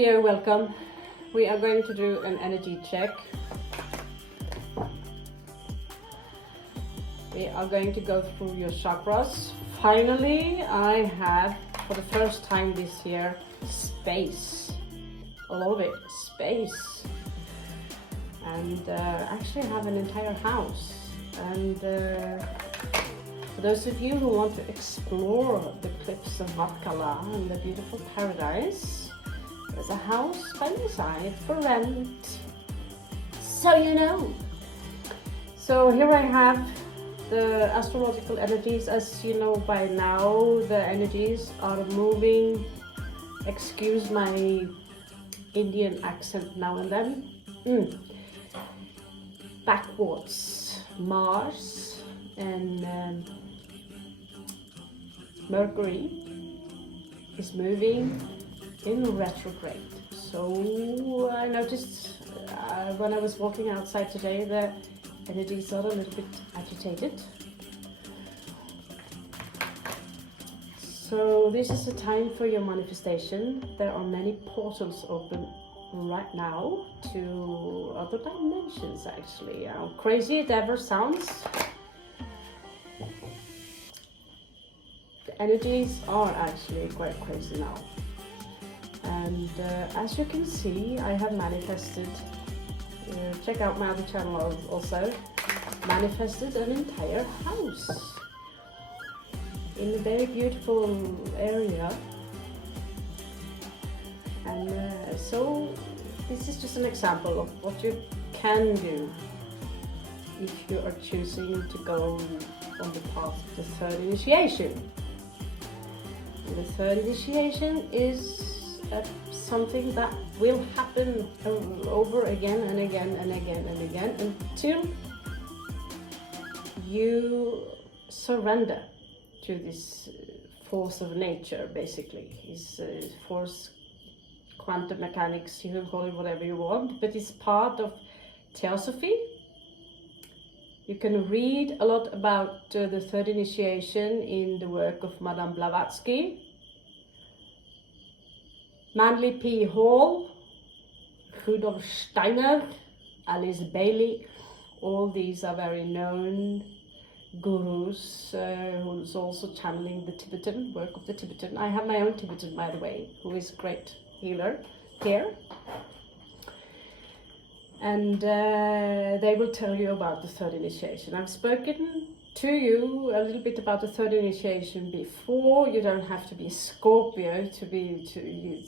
Scorpio, welcome. We are going to do an energy check. We are going to go through your chakras. Finally, I have, for the first time this year, space. A lot of it, space. And actually I have an entire house. And for those of you who want to explore the cliffs of Matkala and the beautiful paradise, there's a house by the side for rent. So you know. So here I have the astrological energies. As you know by now, the energies are moving. Excuse my Indian accent now and then. Backwards. Mars and Mercury is moving in retrograde. So I noticed when I was walking outside today, the energies are a little bit agitated. So this is a time for your manifestation. There are many portals open right now to other dimensions, actually. How crazy it ever sounds, the energies are actually quite crazy now. And as you can see, I have manifested, check out my other channel also, manifested an entire house in a very beautiful area. And so this is just an example of what you can do if you are choosing to go on the path of the third initiation. And the third initiation is something that will happen over again and again and again and again until you surrender to this force of nature, basically. This force, quantum mechanics, you can call it whatever you want, but it's part of theosophy. You can read a lot about the third initiation in the work of Madame Blavatsky, Manly P. Hall, Rudolf Steiner, Alice Bailey. All these are very known gurus who's also channeling the Tibetan, work of the Tibetan. I have my own Tibetan, by the way, who is a great healer here. And they will tell you about the third initiation. I've spoken to you a little bit about the third initiation before. You don't have to be a Scorpio to be,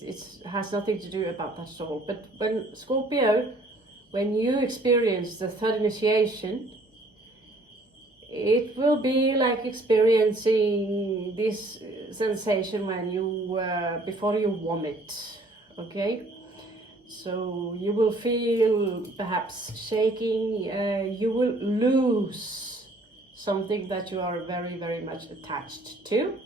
it has nothing to do about that at all. But when Scorpio, when you experience the third initiation, it will be like experiencing this sensation when you, before you vomit, okay? So you will feel perhaps shaking, you will lose something that you are very, very much attached to.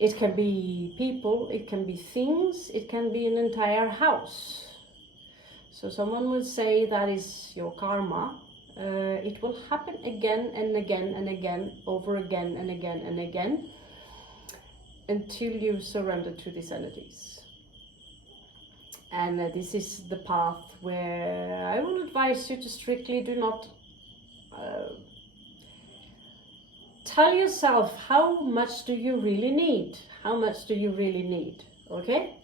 It can be people, it can be things, it can be an entire house. So someone will say that is your karma. It will happen again and again and again, over again and again and again, until you surrender to these energies. And this is the path where I will advise you to strictly do not tell yourself how much do you really need. How much do you really need, okay?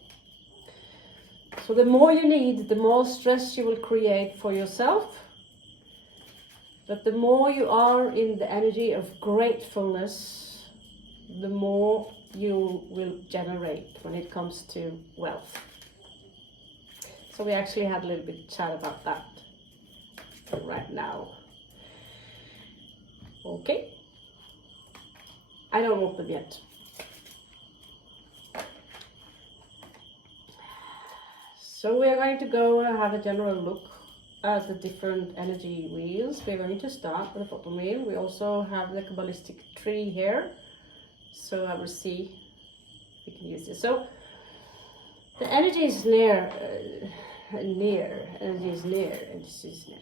So the more you need, the more stress you will create for yourself. But the more you are in the energy of gratefulness, the more you will generate when it comes to wealth. So we actually had a little bit of chat about that right now. Okay. I don't want them yet. So we're going to go have a general look at the different energy wheels. We're going to start with the bottom wheel. We also have the Kabbalistic tree here. So I will see if we can use this. So the energy is near, energy is near, and this is near.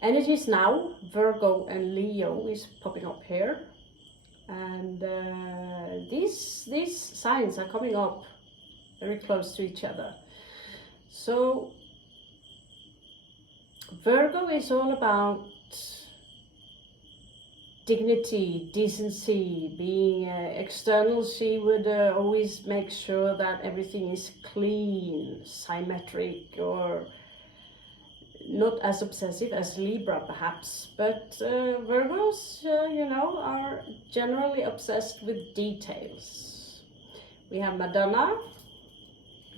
Energies now, Virgo and Leo is popping up here. And these signs are coming up very close to each other. So Virgo is all about dignity, decency, being external. She would always make sure that everything is clean, symmetric, or not as obsessive as Libra perhaps, but Virgos, you know, are generally obsessed with details. We have Madonna.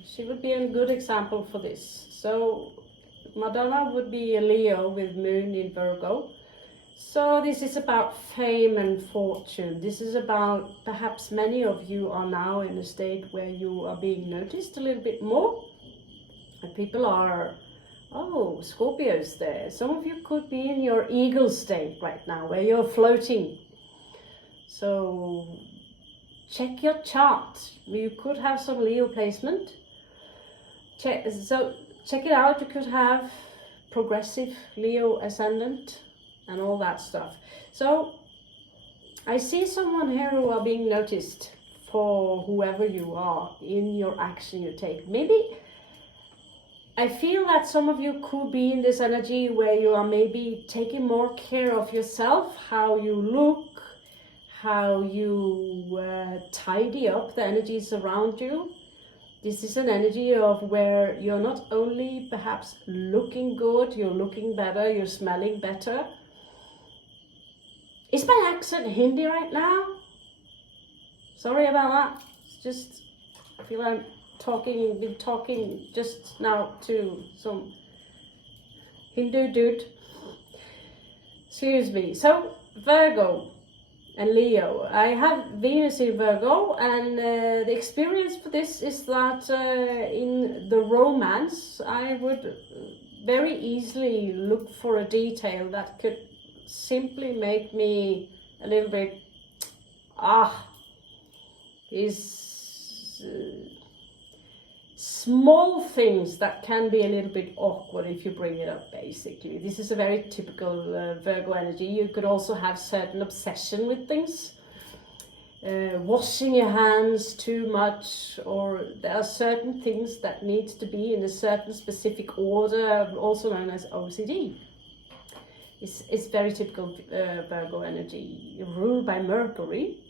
She would be a good example for this. So Madonna would be a Leo with moon in Virgo. So this is about fame and fortune. This is about, perhaps many of you are now in a state where you are being noticed a little bit more. And people are, oh, Scorpios there. Some of you could be in your eagle state right now, where you're floating. So check your chart. You could have some Leo placement. Check it out. You could have progressive Leo ascendant and all that stuff. So I see someone here who are being noticed for whoever you are in your action you take. Maybe I feel that some of you could be in this energy where you are maybe taking more care of yourself, how you look, how you tidy up the energies around you. This is an energy of where you're not only perhaps looking good, you're looking better, you're smelling better. Is my accent Hindi right now? Sorry about that. It's just, I feel I'm been talking just now to some Hindu dude. Excuse me. So, Virgo and Leo. I have Venus in Virgo, and the experience for this is that in the romance, I would very easily look for a detail that could simply make me a little bit, small things that can be a little bit awkward if you bring it up, basically. This is a very typical Virgo energy. You could also have certain obsession with things. Washing your hands too much, or there are certain things that need to be in a certain specific order, also known as OCD. It's very typical Virgo energy, ruled by Mercury.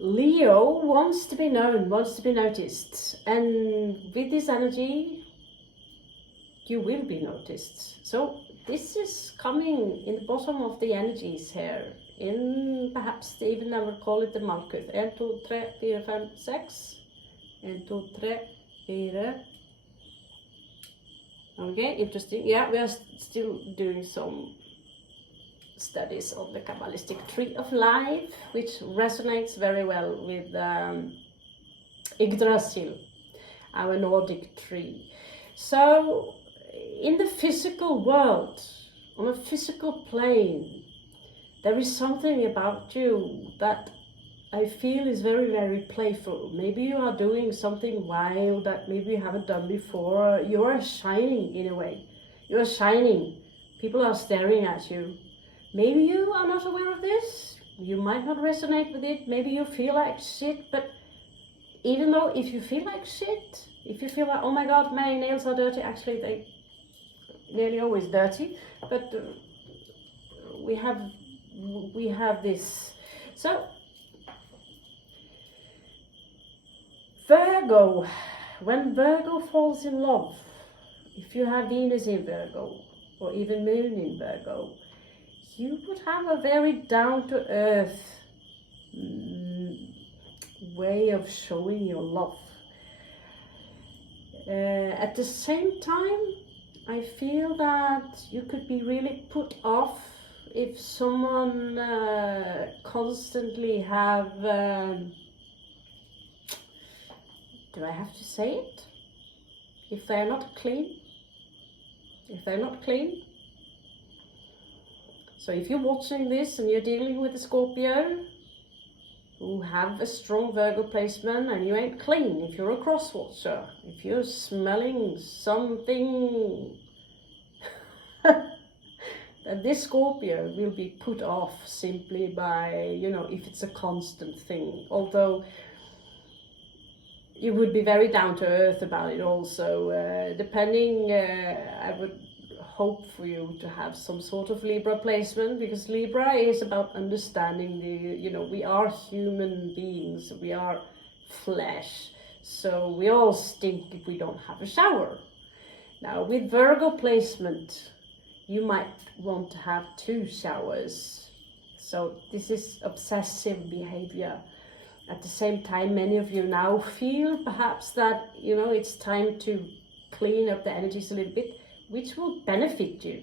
Leo wants to be known, wants to be noticed, and with this energy, you will be noticed. So this is coming in the bottom of the energies here, in perhaps even I would call it the Malkuth. 1, 2, 3, 4, 5, 6. 1, 2, 3, 4. Okay, interesting. Yeah, we are still doing some studies of the Kabbalistic tree of life, which resonates very well with Yggdrasil, our Nordic tree. So in the physical world, on a physical plane, there is something about you that I feel is very, very playful. Maybe you are doing something wild that maybe you haven't done before. You are shining in a way. You are shining. People are staring at you. Maybe you are not aware of this. You might not resonate with it. Maybe you feel like shit, but even though if you feel like shit, if you feel like, oh my God, my nails are dirty, actually they nearly always dirty, but we have this. So Virgo, when Virgo falls in love, if you have Venus in Virgo or even Moon in Virgo, you would have a very down-to-earth way of showing your love. At the same time, I feel that you could be really put off if someone constantly have, do I have to say it? If they're not clean. If they're not clean. So if you're watching this and you're dealing with a Scorpio who have a strong Virgo placement and you ain't clean, if you're a cross-watcher, if you're smelling something that this Scorpio will be put off simply by, you know, if it's a constant thing. Although you would be very down to earth about it also. Depending, I would hope for you to have some sort of Libra placement, because Libra is about understanding the, you know, we are human beings, we are flesh, so we all stink if we don't have a shower. Now with Virgo placement, you might want to have 2 showers. So this is obsessive behavior. At the same time, many of you now feel perhaps that, you know, it's time to clean up the energies a little bit, which will benefit you.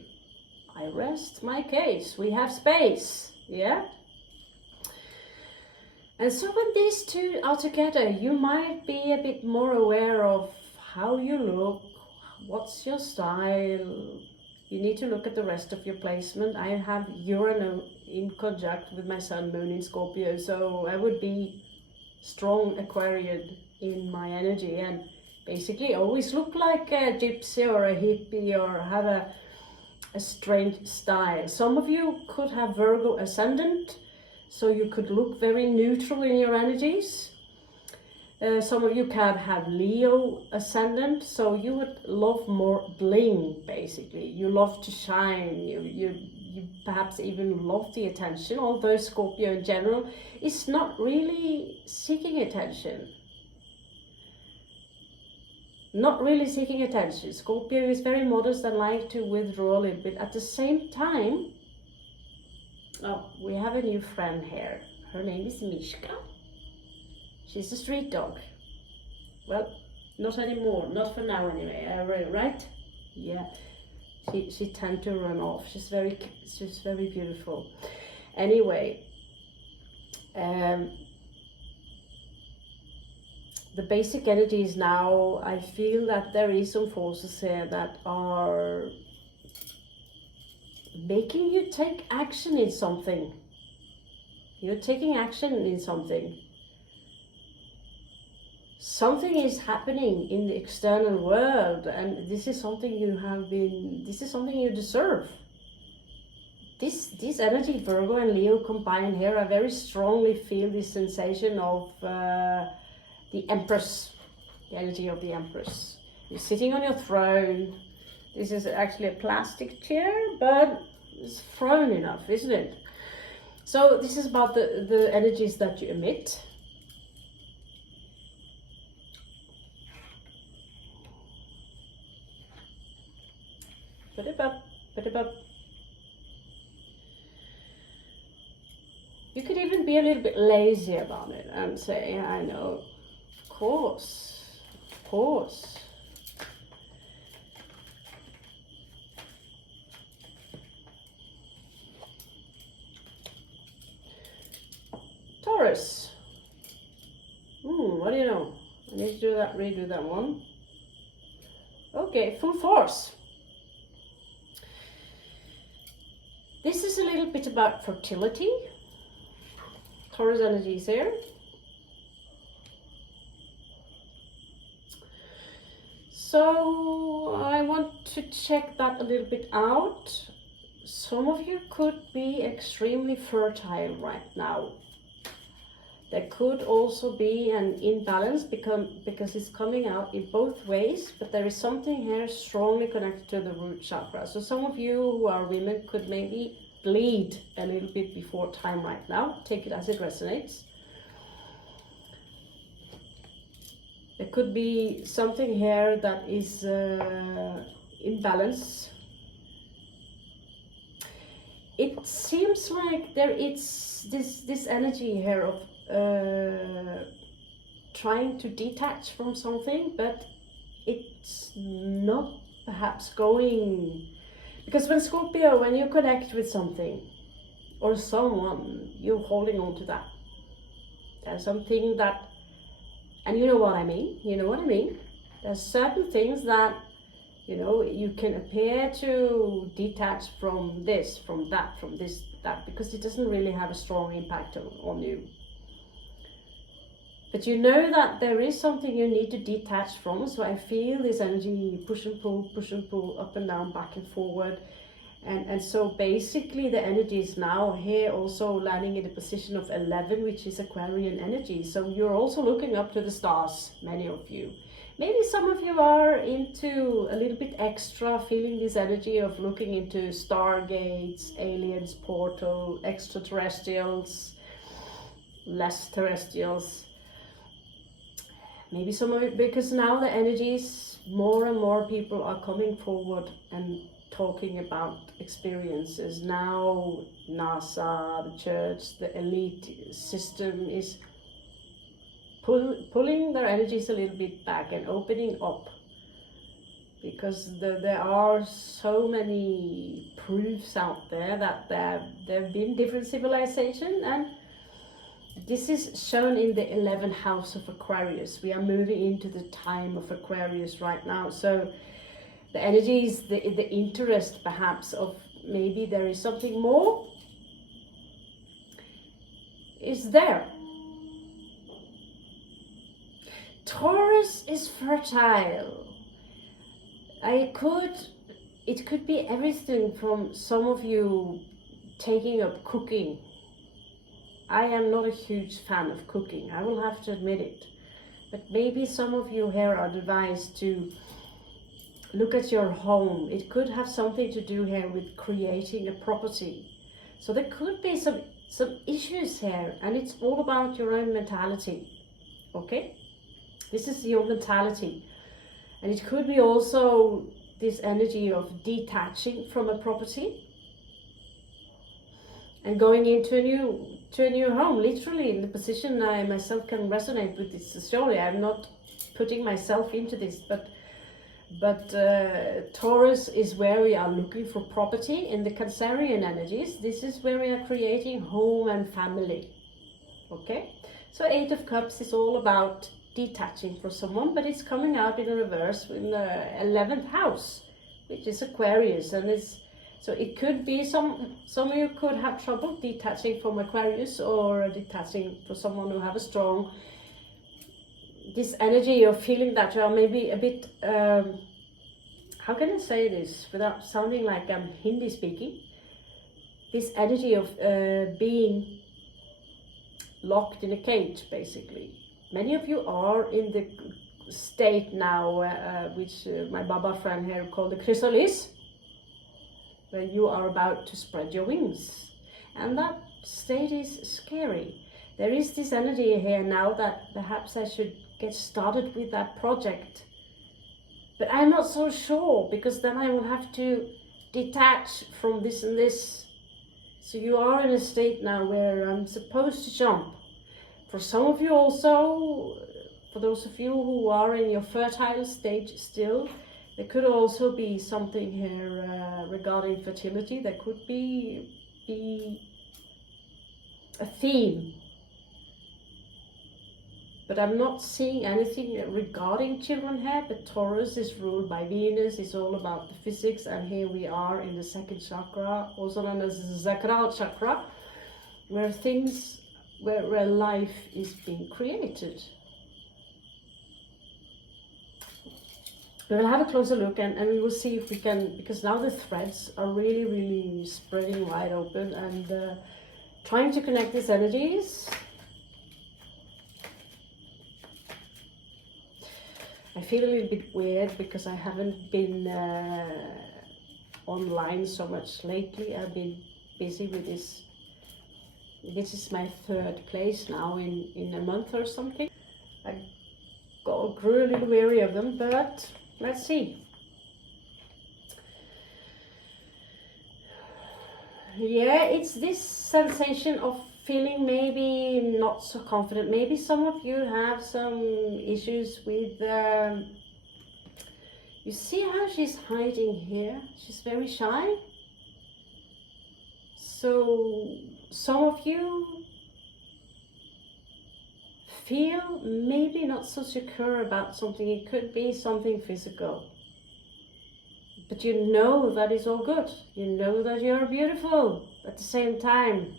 I rest my case. We have space, yeah? And so when these two are together, you might be a bit more aware of how you look, what's your style. You need to look at the rest of your placement. I have Uranus in conjunct with my Sun, Moon in Scorpio, so I would be strong Aquarian in my energy and basically always look like a gypsy or a hippie or have a strange style. Some of you could have Virgo ascendant, so you could look very neutral in your energies. Some of you can have Leo ascendant, so you would love more bling, basically. You love to shine, you perhaps even love the attention, although Scorpio in general is not really seeking attention. Not really seeking attention. Scorpio is very modest and like to withdraw a little bit. At the same time, oh, we have a new friend here. Her name is Mishka. She's a street dog. Well, not anymore. Not for now anyway. Right? Yeah. She tend to run off. She's very beautiful. Anyway, the basic energies now, I feel that there is some forces here that are making you take action in something. You're taking action in something. Something is happening in the external world, and this is something this is something you deserve. This energy, Virgo and Leo combined here, I very strongly feel this sensation of the Empress, the energy of the Empress. You're sitting on your throne. This is actually a plastic chair, but it's throne enough, isn't it? So this is about the energies that you emit. Put it up, put it up. You could even be a little bit lazy about it and say, yeah, I know, of course. Taurus. What do you know? I need to do that, redo that one. Okay, full force. This is a little bit about fertility. Taurus energy is here. So I want to check that a little bit out. Some of you could be extremely fertile right now. There could also be an imbalance because it's coming out in both ways, but there is something here strongly connected to the root chakra. So some of you who are women could maybe bleed a little bit before time right now. Take it as it resonates. There could be something here that is imbalance. It seems like there is this energy here of trying to detach from something, but it's not perhaps going, because when you connect with something or someone, you're holding on to that. There's something that, and you know what I mean, there's certain things that, you know, you can appear to detach from this, from that, from this, that, because it doesn't really have a strong impact on you. But you know that there is something you need to detach from, so I feel this energy push and pull, up and down, back and forward. And so basically the energy is now here also landing in the position of 11, which is Aquarian energy. So you're also looking up to the stars, many of you. Maybe some of you are into a little bit extra, feeling this energy of looking into stargates, aliens, portal, extraterrestrials, less terrestrials. Maybe some of it, because now the energies, more and more people are coming forward and talking about experiences. Now NASA, the church, the elite system is pulling their energies a little bit back and opening up, because there are so many proofs out there that there have been different civilizations, and this is shown in the 11th house of Aquarius. We are moving into the time of Aquarius right now, so the energy is the interest perhaps of maybe there is something more is there. Taurus is fertile. It could be everything from some of you taking up cooking. I am not a huge fan of cooking, I will have to admit it. But maybe some of you here are advised to look at your home. It could have something to do here with creating a property. So there could be some issues here, and it's all about your own mentality. Okay? This is your mentality. And it could be also this energy of detaching from a property and going into a new home, literally in the position I myself can resonate with this surely. I'm not putting myself into this, but Taurus is where we are looking for property. In the Cancerian energies, this is where we are creating home and family. Okay, so 8 of Cups is all about detaching from someone, but it's coming out in a reverse in the 11th house, which is Aquarius, and so it could be some of you could have trouble detaching from Aquarius, or detaching from someone who have a strong this energy of feeling that you are maybe a bit how can I say this without sounding like I'm Hindi speaking, this energy of being locked in a cage basically. Many of you are in the state now which my Baba friend here called the chrysalis, where you are about to spread your wings, and that state is scary. There is this energy here now that perhaps I should get started with that project, but I'm not so sure, because then I will have to detach from this and this. So you are in a state now where I'm supposed to jump. For some of you also, for those of you who are in your fertile stage still, there could also be something here regarding fertility. There could be a theme. But I'm not seeing anything regarding children here. But Taurus is ruled by Venus. It's all about the physics. And here we are in the 2nd chakra, also known as the sacral chakra, where life is being created. We will have a closer look, and we will see if we can, because now the threads are really, really spreading wide open, and trying to connect these energies. I feel a little bit weird because I haven't been online so much lately. I've been busy with this. This is my 3rd place now in a month or something. I grew a little weary of them, but let's see. Yeah, it's this sensation of feeling maybe not so confident. Maybe some of you have some issues with you see how she's hiding here? She's very shy. So some of you feel maybe not so secure about something. It could be something physical. But you know that is all good. You know that you're beautiful at the same time.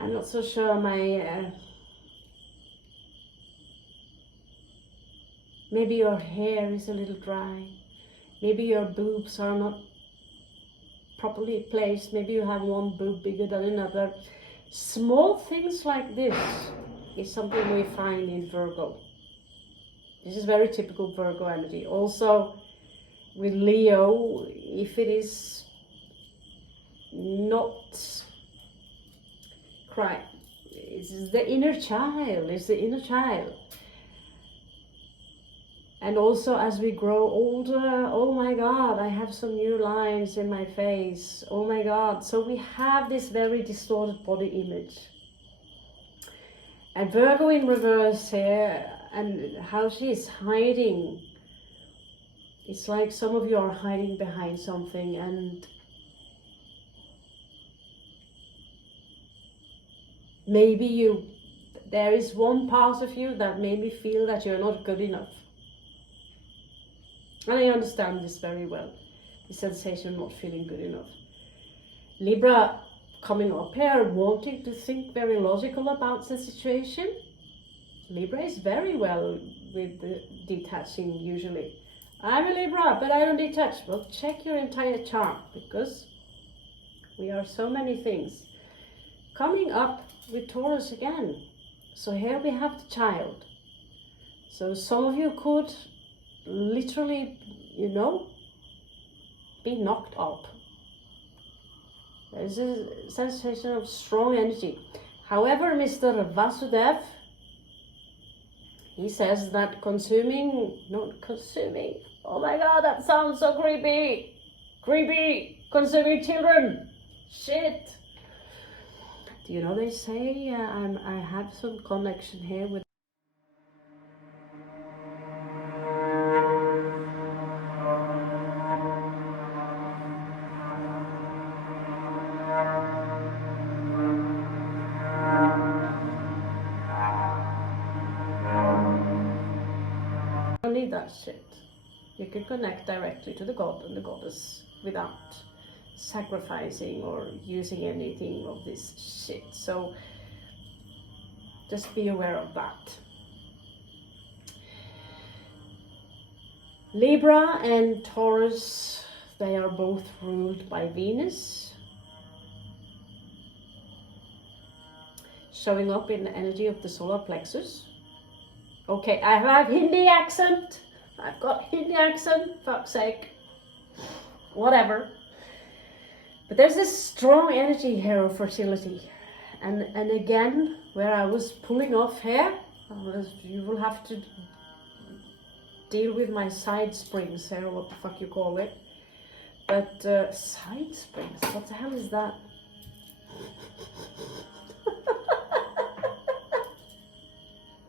I'm not so sure maybe your hair is a little dry. Maybe your boobs are not properly placed. Maybe you have one boob bigger than another. Small things like this is something we find in Virgo. This is very typical Virgo energy. Also with Leo, if it is not cry, it's the inner child, it's the inner child. And also as we grow older, oh my God, I have some new lines in my face, oh my God. So we have this very distorted body image. And Virgo in reverse here, and how she is hiding. It's like some of you are hiding behind something, and maybe there is one part of you that maybe feel that you're not good enough. And I understand this very well, the sensation of not feeling good enough. Libra coming up here, wanting to think very logical about the situation. Libra is very well with the detaching usually. I'm a Libra, but I don't detach. Well, check your entire chart, because we are so many things. Coming up with Taurus again. So here we have the child. So some of you could literally, you know, be knocked up. There's a sensation of strong energy. However, Mr. Vasudev, he says that consuming, oh my God, that sounds so creepy. Consuming children. Shit. Do you know they say, I have some connection here with that shit. You can connect directly to the god and the goddess without sacrificing or using anything of this shit. So just be aware of that. Libra and Taurus, they are both ruled by Venus, showing up in the energy of the solar plexus. Okay, I have Hindi accent. I've got Hindi accent, fuck's sake. Whatever. But there's this strong energy here of fertility. And again, where I was pulling off hair, you will have to deal with my side springs here, what the fuck you call it. But side springs, what the hell is that?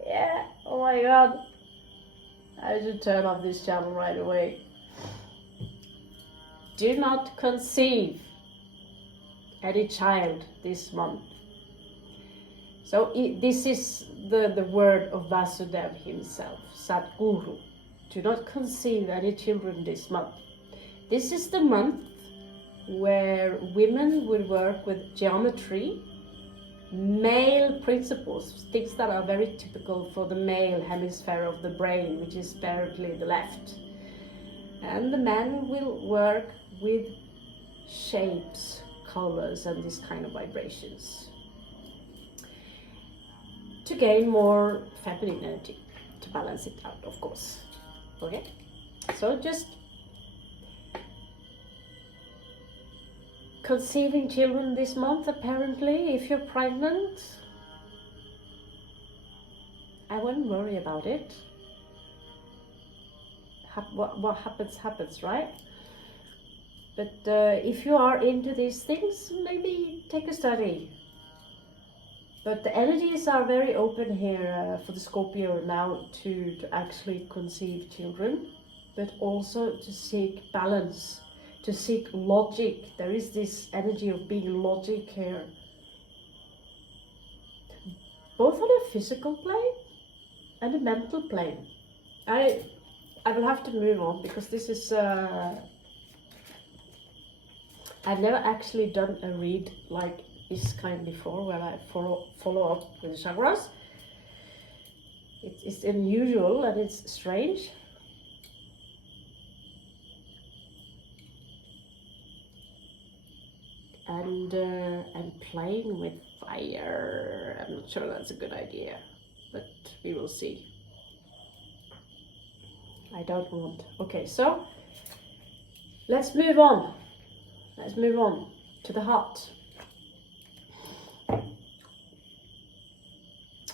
Yeah, oh my God. I should turn off this channel right away. Do not conceive any child this month. So this is the word of Vasudev himself, Sadhguru. Do not conceive any children this month. This is the month where women will work with geometry, male principles, things that are very typical for the male hemisphere of the brain, which is apparently the left. And the men will work with shapes, colors, and this kind of vibrations to gain more feminine energy, to balance it out, of course. Okay, so just conceiving children this month, apparently. If you're pregnant, I wouldn't worry about it. What happens, right? But if you are into these things, maybe take a study. But the energies are very open here for the Scorpio now to actually conceive children, but also to seek balance, to seek logic. There is this energy of being logic here, both on a physical plane and a mental plane. I will have to move on, because this is I've never actually done a read like this kind before, where I follow up with the chakras. It's unusual and it's strange. and playing with fire. I'm not sure that's a good idea, but we will see. I don't want. Okay, so let's move on. Let's move on to the heart.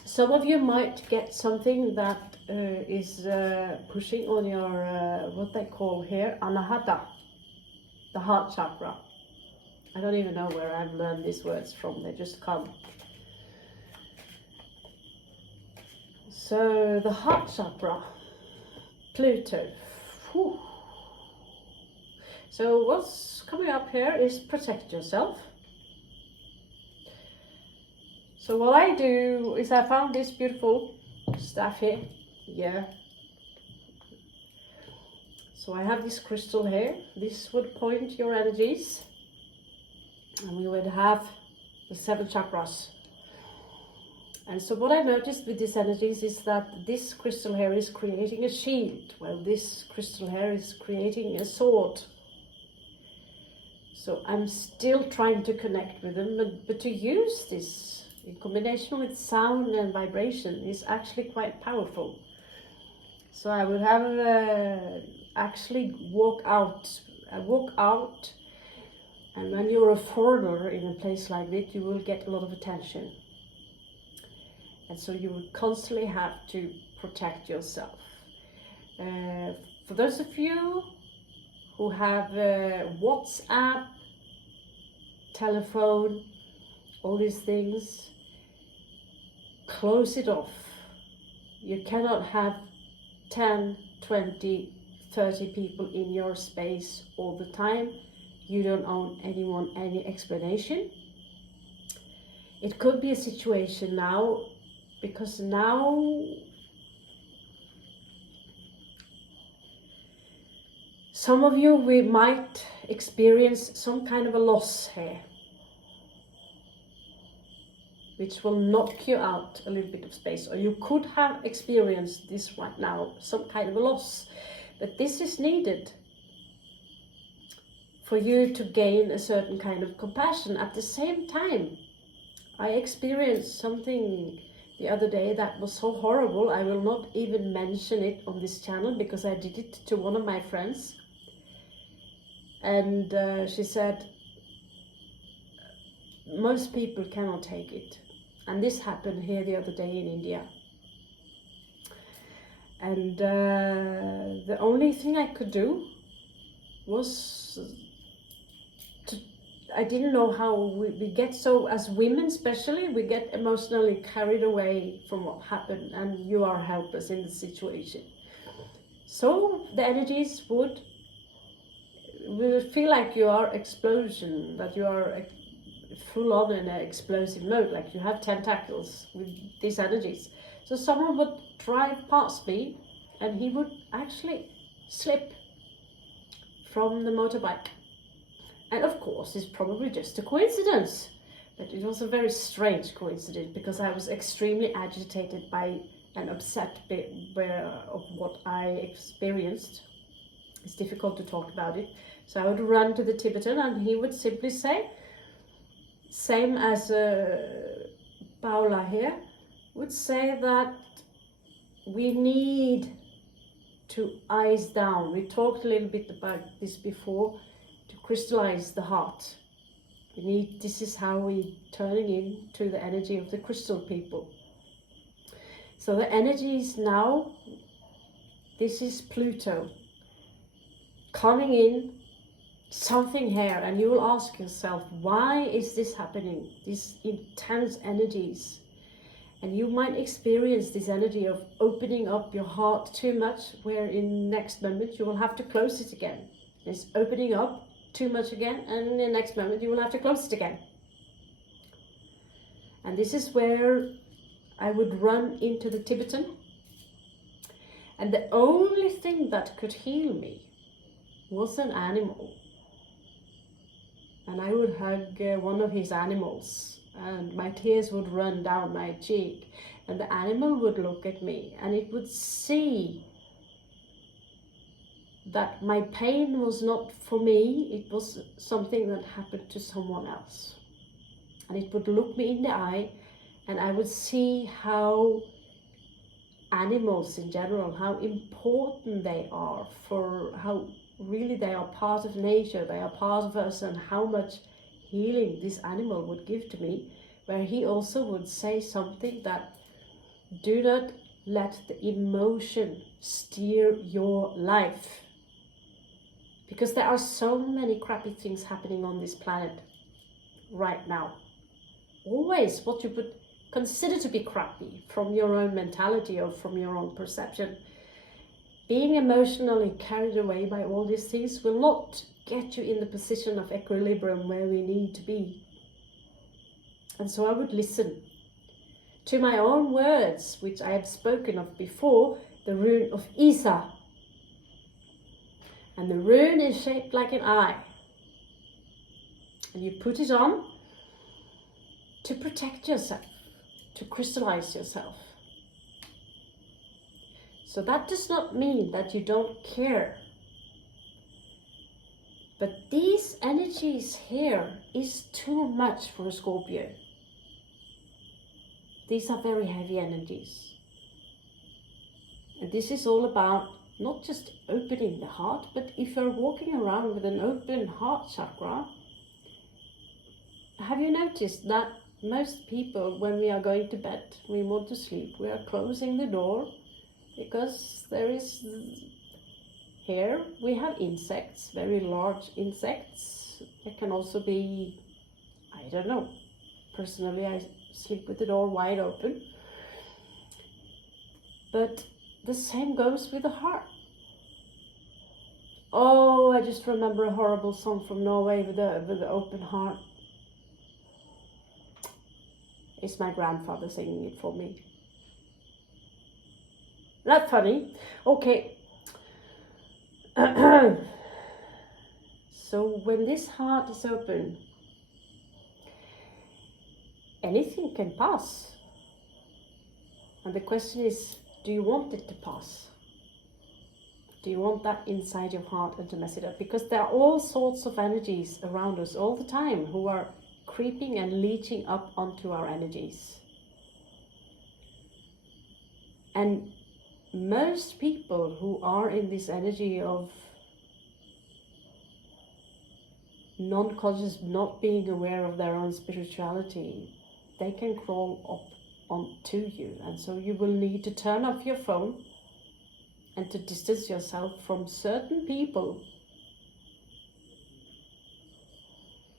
Some of you might get something that is pushing on your, what they call here, anahata, the heart chakra. I don't even know where I've learned these words from, they just come. So the heart chakra, Pluto. Whew. So what's coming up here is protect yourself. So what I do is I found this beautiful stuff here. Yeah. So I have this crystal here. This would point your energies. And we would have the 7 chakras. And so what I noticed with these energies is that this crystal here is creating a shield, while this crystal here is creating a sword. So I'm still trying to connect with them, but to use this in combination with sound and vibration is actually quite powerful. So I would have actually walk out, and when you're a foreigner in a place like this, you will get a lot of attention. And so you will constantly have to protect yourself. For those of you who have WhatsApp, telephone, all these things, close it off. You cannot have 10, 20, 30 people in your space all the time. You don't owe anyone any explanation. It could be a situation now, because now some of you, we might experience some kind of a loss here, which will knock you out a little bit of space, or you could have experienced this right now, some kind of a loss, but this is needed for you to gain a certain kind of compassion. At the same time, I experienced something the other day that was so horrible, I will not even mention it on this channel, because I did it to one of my friends, and she said, most people cannot take it. And this happened here the other day in India. And the only thing I could do was I didn't know how we get so, as women especially, we get emotionally carried away from what happened, and you are helpless in the situation. So the energies would feel like you are explosion, that you are full on in an explosive mode, like you have tentacles with these energies. So someone would drive past me and he would actually slip from the motorbike. And of course, it's probably just a coincidence, but it was a very strange coincidence, because I was extremely agitated by and upset of what I experienced. It's difficult to talk about it. So I would run to the Tibetan and he would simply say, same as Paula here, would say that we need to eyes down. We talked a little bit about this before, to crystallize the heart. This is how we turning into the energy of the crystal people. So the energy is now, this is Pluto coming in, something here, and you will ask yourself, why is this happening? These intense energies. And you might experience this energy of opening up your heart too much, where in next moment you will have to close it again. It's opening up too much again, and in the next moment you will have to close it again. And this is where I would run into the Tibetan, and the only thing that could heal me was an animal. And I would hug one of his animals, and my tears would run down my cheek, and the animal would look at me, and it would see that my pain was not for me, it was something that happened to someone else. And it would look me in the eye, and I would see how animals in general, how important they are, for how really they are part of nature, they are part of us, and how much healing this animal would give to me, where he also would say something that, do not let the emotion steer your life. Because there are so many crappy things happening on this planet right now. Always what you would consider to be crappy from your own mentality or from your own perception. Being emotionally carried away by all these things will not get you in the position of equilibrium where we need to be. And so I would listen to my own words, which I have spoken of before, the rune of Isa. And the rune is shaped like an eye. And you put it on to protect yourself, to crystallize yourself. So that does not mean that you don't care. But these energies here is too much for a Scorpio. These are very heavy energies. And this is all about not just opening the heart, but if you're walking around with an open heart chakra, have you noticed that most people, when we are going to bed, we want to sleep, we are closing the door, because there is, here we have insects, very large insects. There can also be, I don't know, personally I sleep with the door wide open. But the same goes with the heart. Oh, I just remember a horrible song from Norway with the open heart. It's my grandfather singing it for me. Not funny. Okay. So when this heart is open, anything can pass. And the question is, do you want it to pass? Do you want that inside your heart and to mess it up? Because there are all sorts of energies around us all the time who are creeping and leeching up onto our energies. And most people who are in this energy of non-conscious, not being aware of their own spirituality, they can crawl up onto you. And so you will need to turn off your phone and to distance yourself from certain people.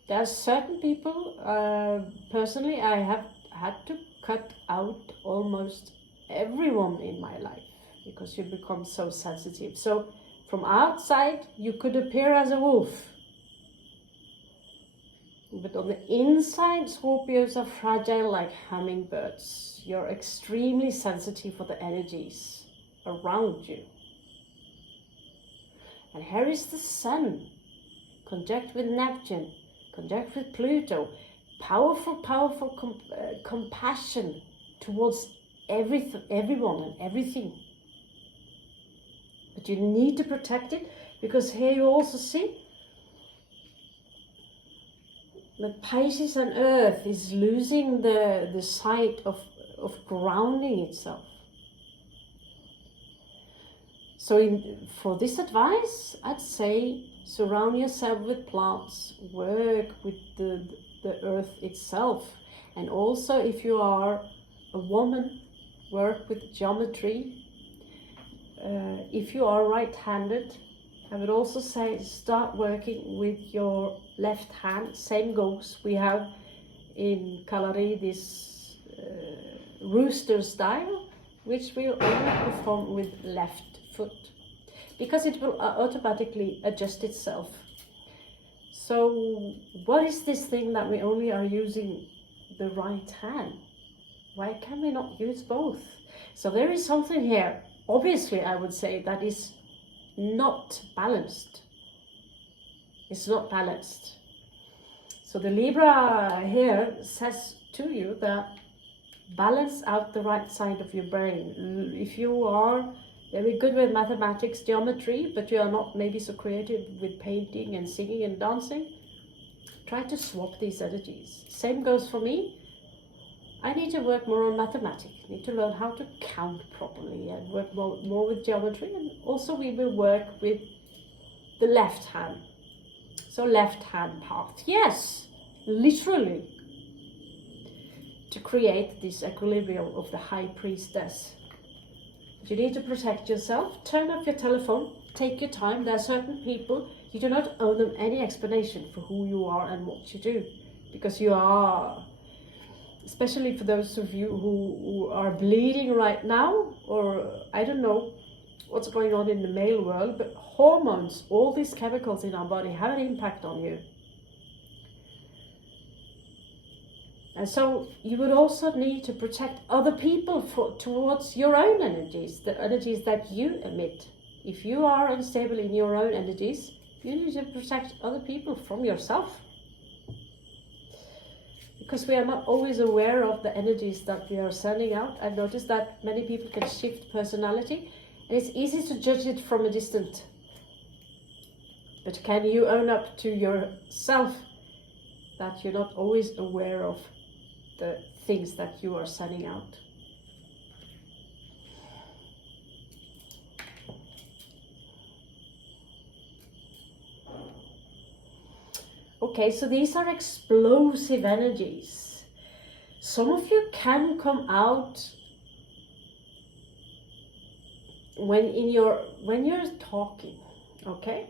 There are certain people, personally, I have had to cut out almost everyone in my life because you become so sensitive. So from outside, you could appear as a wolf. But on the inside, Scorpios are fragile like hummingbirds. You're extremely sensitive for the energies around you. And here is the Sun, conjunct with Neptune, conjunct with Pluto. Powerful compassion towards everyone and everything. But you need to protect it, because here you also see that Pisces and Earth is losing the sight of grounding itself. So for this advice, I'd say surround yourself with plants, work with the earth itself. And also if you are a woman, work with geometry. If you are right-handed, I would also say start working with your left hand. Same goes. We have in Kalari this rooster style, which we only perform with left foot, because it will automatically adjust itself. So what is this thing that we only are using the right hand? Why can we not use both? So there is something here, obviously I would say, that is not balanced. It's not balanced. So the Libra here says to you that balance out the right side of your brain. If you are very good with mathematics, geometry, but you are not maybe so creative with painting and singing and dancing. Try to swap these energies. Same goes for me. I need to work more on mathematics. I need to learn how to count properly and work more with geometry. And also we will work with the left hand. So left hand path. Yes, literally. To create this equilibrium of the high priestess. You need to protect yourself. Turn off your telephone. Take your time. There are certain people, you do not owe them any explanation for who you are and what you do. Because you are, especially for those of you who are bleeding right now, or I don't know what's going on in the male world, but hormones, all these chemicals in our body have an impact on you. And so you would also need to protect other people towards your own energies, the energies that you emit. If you are unstable in your own energies, you need to protect other people from yourself. Because we are not always aware of the energies that we are sending out. I've noticed that many people can shift personality, and it's easy to judge it from a distance. But can you own up to yourself that you're not always aware of the things that you are sending out? Okay, so these are explosive energies. Some of you can come out when you're talking, okay?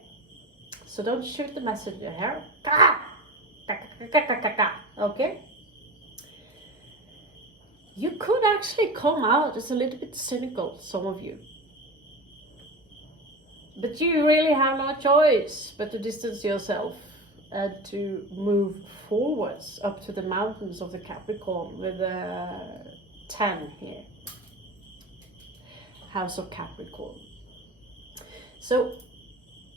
So don't shoot the messenger here. Okay? You could actually come out as a little bit cynical, some of you. But you really have no choice but to distance yourself and to move forwards up to the mountains of the Capricorn with a 10 here. House of Capricorn. So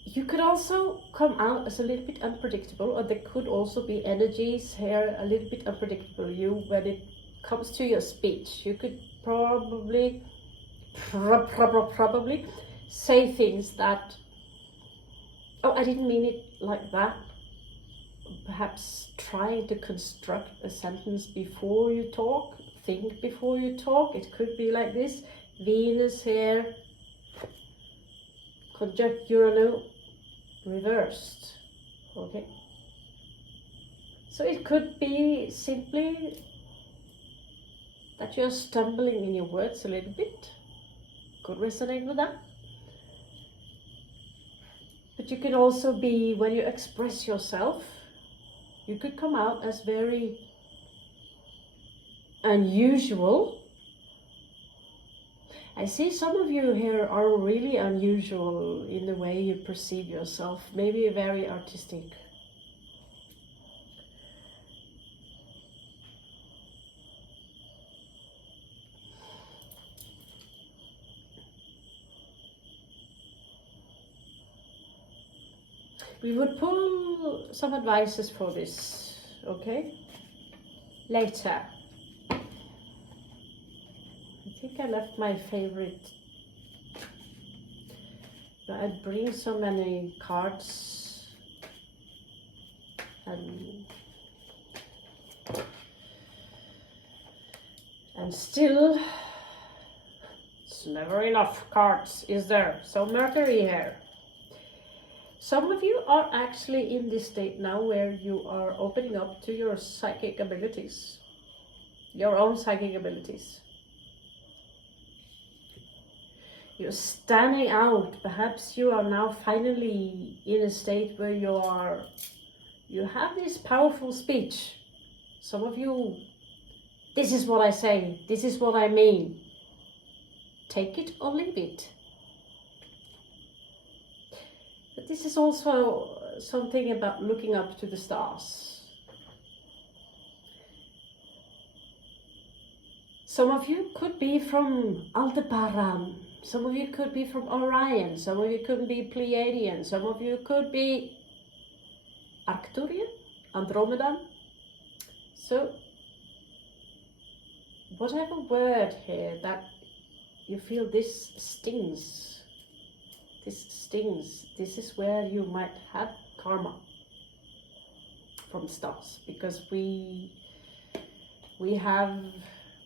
you could also come out as a little bit unpredictable, or there could also be energies here a little bit unpredictable. When it comes to your speech, you could probably say things that, oh, I didn't mean it like that. Perhaps trying to construct a sentence before you talk, think before you talk. It could be like this: Venus here, conjunct Uranus, reversed. Okay. So it could be simply that you're stumbling in your words a little bit. Could resonate with that. But you can also be, when you express yourself, you could come out as very unusual. I see some of you here are really unusual in the way you perceive yourself, maybe very artistic. We would pull some advices for this, okay? Later. I think I left my favorite. I bring so many cards and still it's never enough cards, is there? So Mercury here. Some of you are actually in this state now where you are opening up to your psychic abilities, your own psychic abilities. You're standing out. Perhaps you are now finally in a state where you have this powerful speech. Some of you, this is what I say, this is what I mean. Take it or leave it. But this is also something about looking up to the stars. Some of you could be from Aldebaran. Some of you could be from Orion. Some of you could be Pleiadian. Some of you could be Arcturian, Andromedan. So whatever word here that you feel this stings. This stings. This is where you might have karma from stars, because we have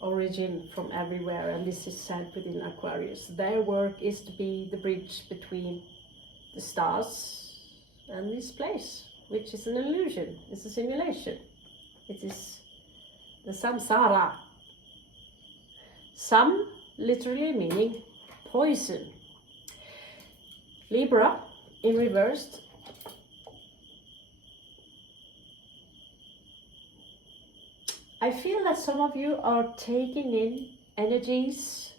origin from everywhere, and this is said within Aquarius. Their work is to be the bridge between the stars and this place, which is an illusion. It's a simulation. It is the samsara. Sam literally meaning poison. Libra in reversed. I feel that some of you are taking in energies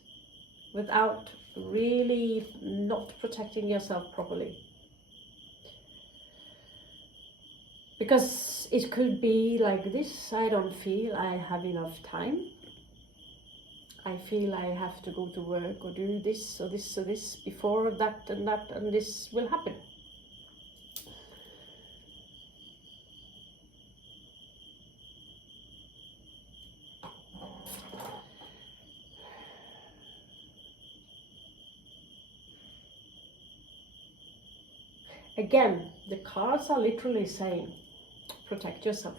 without really not protecting yourself properly. Because it could be like this: I don't feel I have enough time. I feel I have to go to work or do this or this or this before that, and this will happen. Again, the cards are literally saying, protect yourself.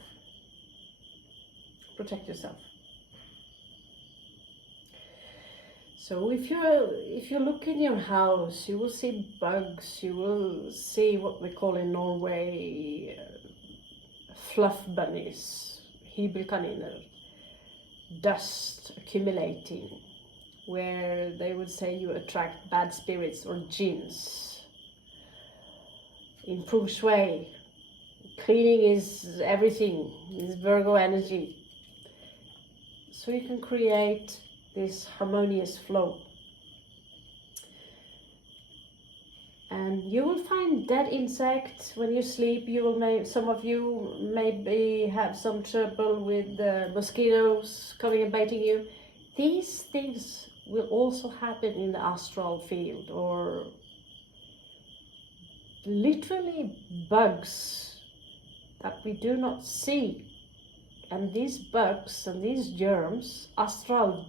Protect yourself. So if you look in your house, you will see bugs, you will see what we call in Norway fluff bunnies, hybelkaniner, dust accumulating, where they would say you attract bad spirits or jinns. In feng shui, cleaning is everything, is Virgo energy. So you can create this harmonious flow. And you will find dead insects when you sleep. You will some of you maybe have some trouble with mosquitoes coming and biting you. These things will also happen in the astral field, or literally bugs that we do not see. And these bugs and these germs, astral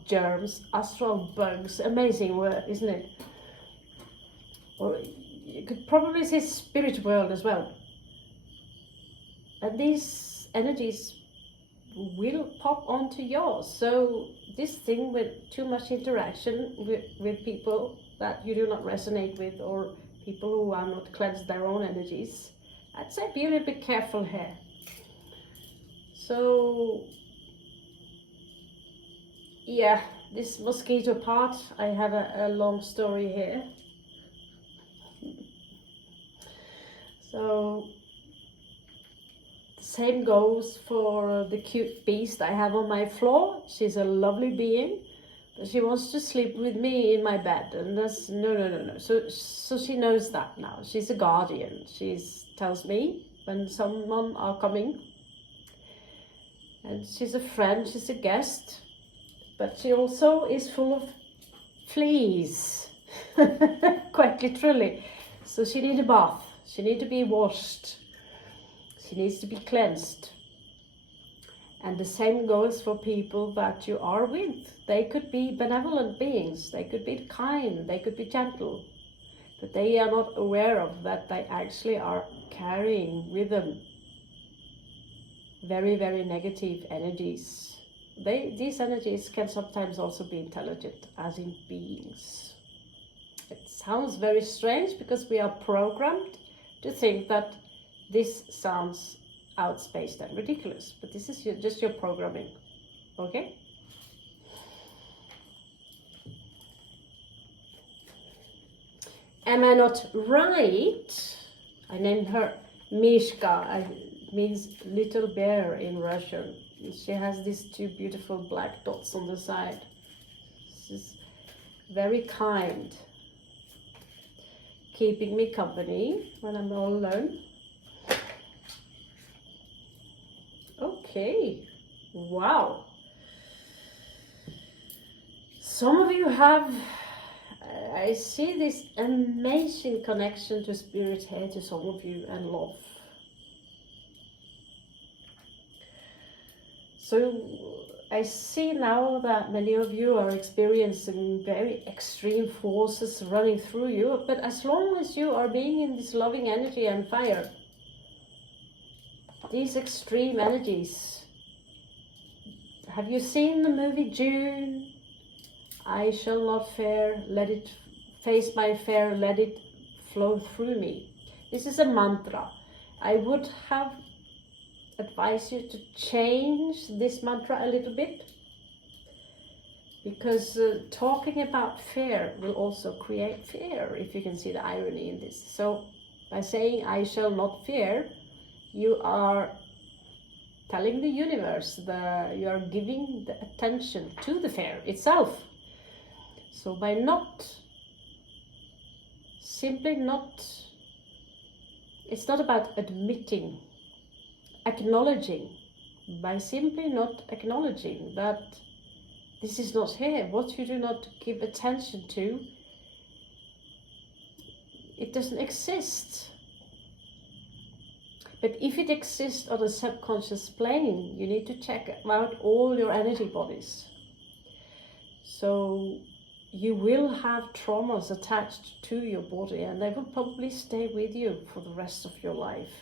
bugs, amazing word, isn't it? Or you could probably say spirit world as well. And these energies will pop onto yours. So this thing with too much interaction with people that you do not resonate with, or people who are not cleansed their own energies, I'd say be a little bit careful here. So yeah, this mosquito part, I have a long story here. So the same goes for the cute beast I have on my floor. She's a lovely being, but she wants to sleep with me in my bed, and that's no. So she knows that now. She's a guardian. She tells me when someone are coming. And she's a friend, she's a guest, but she also is full of fleas, quite literally. So she needs a bath, she needs to be washed, she needs to be cleansed. And the same goes for people that you are with. They could be benevolent beings, they could be kind, they could be gentle, but they are not aware of that they actually are carrying with them very, very negative energies. These energies can sometimes also be intelligent, as in beings. It sounds very strange because we are programmed to think that this sounds outspaced and ridiculous, but this is just your programming, okay? Am I not right? I named her Mishka. Means little bear in Russian. She has these two beautiful black dots on the side. She's very kind, keeping me company when I'm all alone. Okay, wow. Some of you have, I see this amazing connection to spirit here, to some of you, and love. So I see now that many of you are experiencing very extreme forces running through you, but as long as you are being in this loving energy and fire, these extreme energies. Have you seen the movie June? I shall not fear, let it face my fear, let it flow through me. This is a mantra. I would have advised you to change this mantra a little bit, because talking about fear will also create fear, if you can see the irony in this. So by saying I shall not fear, you are telling the universe that you are giving the attention to the fear itself. So by it's not about admitting, acknowledging, by simply not acknowledging that this is not here, what you do not give attention to, it doesn't exist. But if it exists on a subconscious plane, you need to check out all your energy bodies. So you will have traumas attached to your body, and they will probably stay with you for the rest of your life.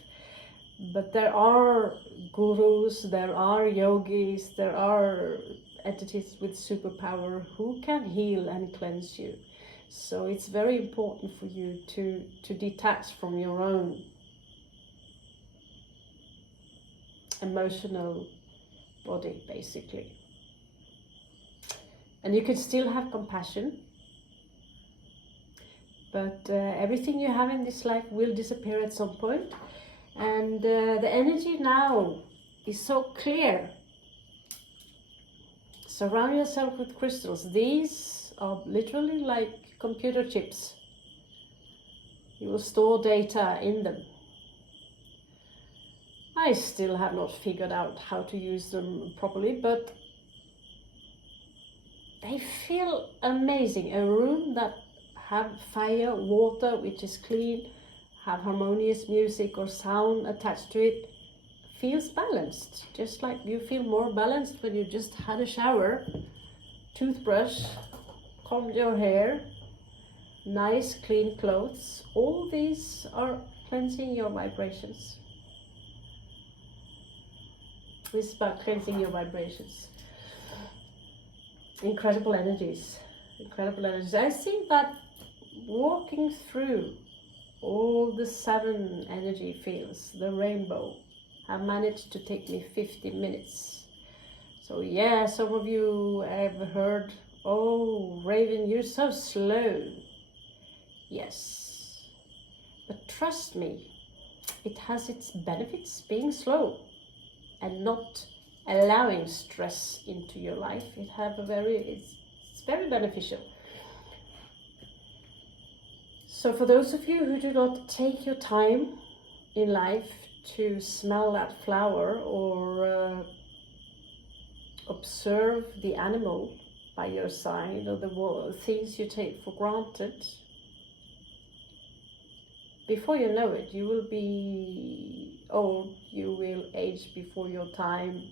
But there are gurus, there are yogis, there are entities with superpower who can heal and cleanse you. So it's very important for you to detach from your own emotional body, basically. And you can still have compassion, but everything you have in this life will disappear at some point. And the energy now is so clear. Surround yourself with crystals. These are literally like computer chips. You will store data in them. I still have not figured out how to use them properly, but they feel amazing. A room that have fire, water, which is clean, have harmonious music or sound attached to it, feels balanced. Just like you feel more balanced when you just had a shower, toothbrush, combed your hair, nice clean clothes. All these are cleansing your vibrations. This is about cleansing your vibrations. Incredible energies. Incredible energies. I see that walking through all the 7 energy fields, the rainbow, have managed to take me 50 minutes. So yeah, some of you have heard, oh, Raven, you're so slow. Yes, but trust me, it has its benefits being slow and not allowing stress into your life. It's very beneficial. So for those of you who do not take your time in life to smell that flower or observe the animal by your side or the things you take for granted, before you know it, you will be old, you will age before your time.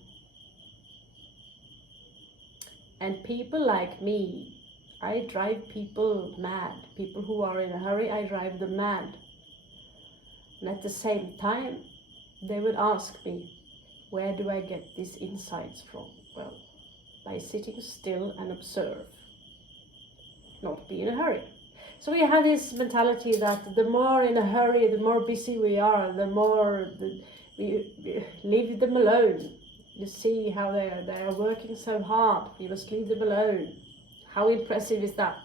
And people like me, I drive people mad. People who are in a hurry, I drive them mad. And at the same time, they would ask me, where do I get these insights from? Well, by sitting still and observe, not be in a hurry. So we have this mentality that the more in a hurry, the more busy we are, the more we leave them alone. You see how they are working so hard. You must leave them alone. How impressive is that?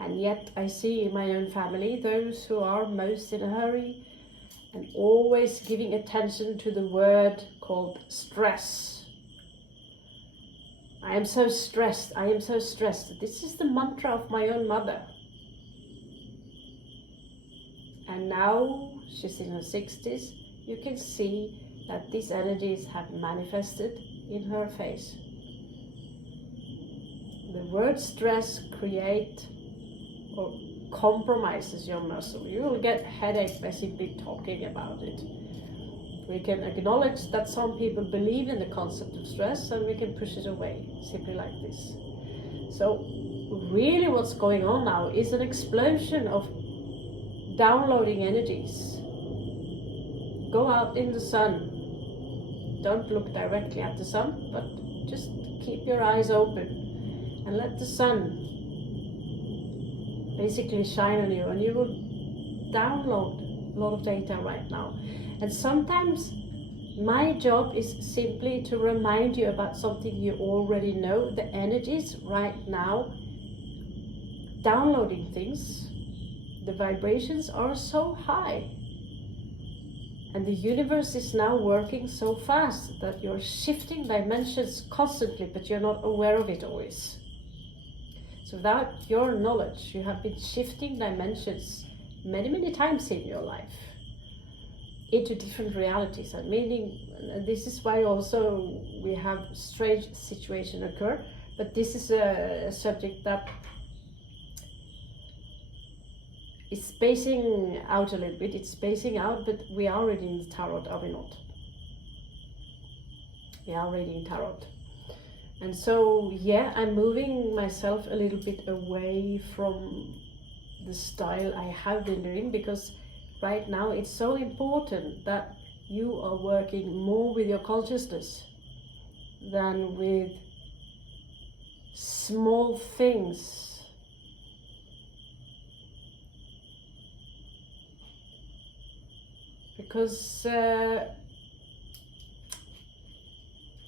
And yet I see in my own family those who are most in a hurry and always giving attention to the word called stress. I am so stressed, I am so stressed. This is the mantra of my own mother. And now she's in her 60s. You can see that these energies have manifested in her face. The word stress creates or compromises your muscle. You will get headache by simply talking about it. We can acknowledge that some people believe in the concept of stress, and we can push it away, simply like this. So really what's going on now is an explosion of downloading energies. Go out in the sun. Don't look directly at the sun, but just keep your eyes open and let the sun basically shine on you, and you will download a lot of data right now. And sometimes my job is simply to remind you about something you already know. The energies right now downloading things, the vibrations are so high, and the universe is now working so fast that you're shifting dimensions constantly, but you're not aware of it always. So without your knowledge, you have been shifting dimensions many times in your life into different realities. And meaning, and this is why also we have strange situations occur, but this is a subject that is spacing out a little bit. It's spacing out, but we are reading the tarot, are we not? We are reading tarot. And so, yeah, I'm moving myself a little bit away from the style I have been doing, because right now it's so important that you are working more with your consciousness than with small things. Because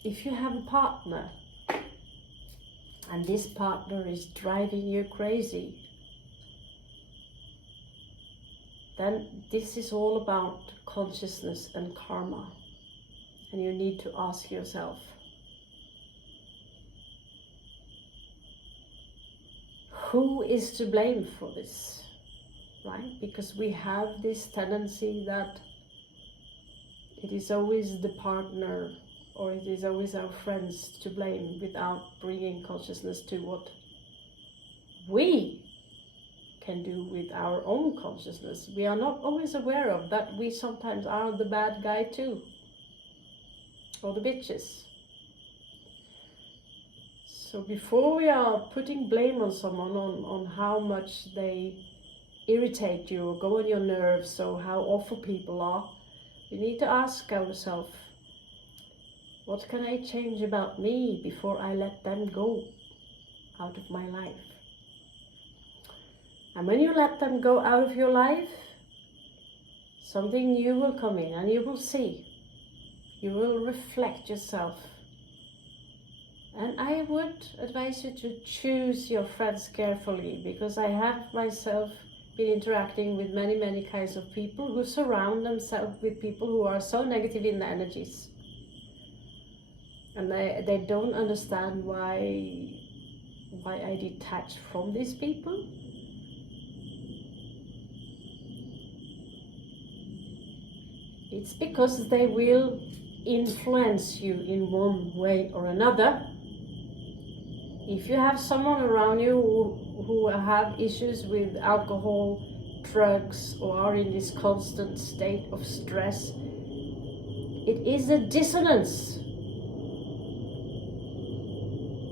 if you have a partner and this partner is driving you crazy, then this is all about consciousness and karma. And you need to ask yourself, who is to blame for this, right? Because we have this tendency that it is always the partner or it is always our friends to blame, without bringing consciousness to what we can do with our own consciousness. We are not always aware of that we sometimes are the bad guy too, or the bitches. So before we are putting blame on someone on how much they irritate you or go on your nerves or how awful people are, we need to ask ourselves, what can I change about me before I let them go out of my life? And when you let them go out of your life, something new will come in and you will see. You will reflect yourself. And I would advise you to choose your friends carefully, because I have myself been interacting with many kinds of people who surround themselves with people who are so negative in the energies. And they don't understand why I detach from these people. It's because they will influence you in one way or another. If you have someone around you who have issues with alcohol, drugs, or are in this constant state of stress, it is a dissonance.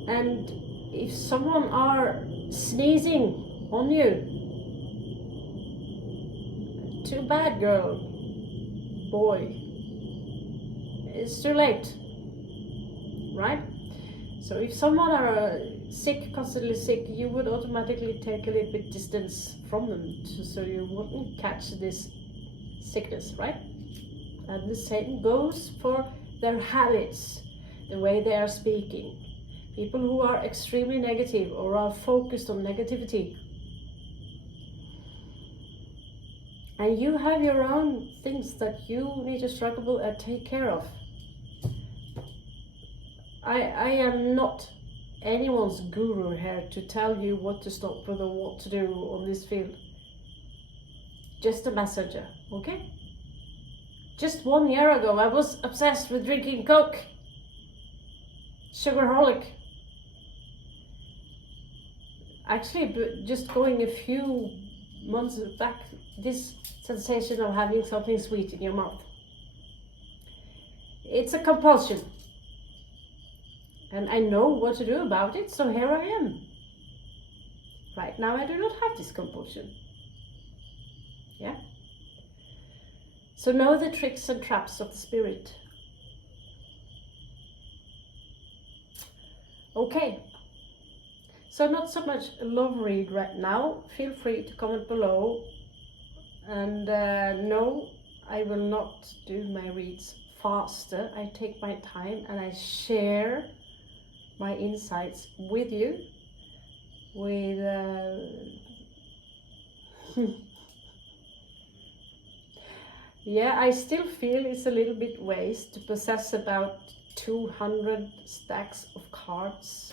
And if someone are sneezing on you, too bad, girl, boy, it's too late, right? So if someone are sick, constantly sick, you would automatically take a little bit distance from them so you wouldn't catch this sickness, right? And the same goes for their habits, the way they are speaking. People who are extremely negative or are focused on negativity. And you have your own things that you need to struggle and take care of. I am not anyone's guru here to tell you what to stop with or what to do on this field. Just a messenger, okay? Just 1 year ago, I was obsessed with drinking Coke. Sugarholic. Actually, just going a few months back, this sensation of having something sweet in your mouth. It's a compulsion. And I know what to do about it, so here I am. Right now I do not have this compulsion. Yeah? So know the tricks and traps of the spirit. Okay. So not so much a love read right now. Feel free to comment below. And no, I will not do my reads faster. I take my time and I share my insights with you. With yeah, I still feel it's a little bit waste to possess about 200 stacks of cards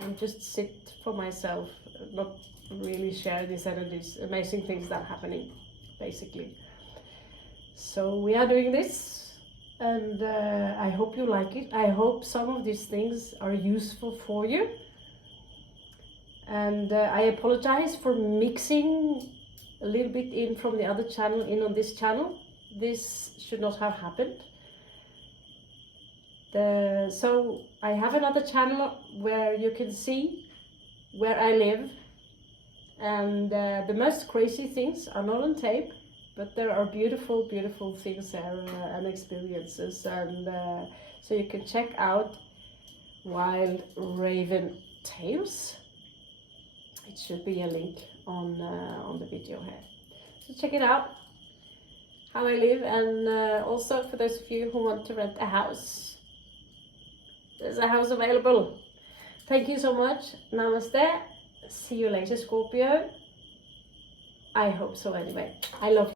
and just sit for myself, not really share these energies, amazing things that are happening, basically. So we are doing this, and I hope you like it. I hope some of these things are useful for you. And I apologize for mixing a little bit in from the other channel in on this channel. This should not have happened. So I have another channel where you can see where I live, and the most crazy things are not on tape, but there are beautiful, beautiful things there and experiences, and so you can check out Wild Raven Tales. It should be a link on the video here, so check it out, how I live. And also for those of you who want to rent a house, there's a house available. Thank you so much. Namaste. See you later, Scorpio. I hope so anyway. I love you.